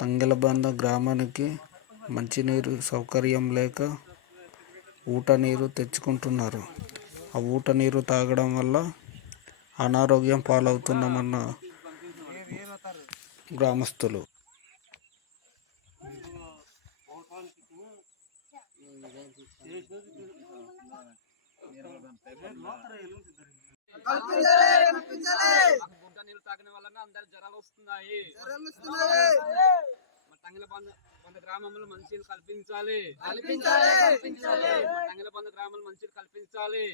తంగెలబంద గ్రామానికి మంచినీరు సౌకర్యం లేక ఊట నీరు తెచ్చుకుంటున్నారు. ఆ ఊట నీరు తాగడం వల్ల అనారోగ్యం పాలవుతున్నామన్న గ్రామస్తులు. వలన అందరు జ్వరాలు వస్తున్నాయి. బంద గ్రామంలో మంచిలు కల్పించాలి. బంద గ్రామంలో మంచిలు కల్పించాలి.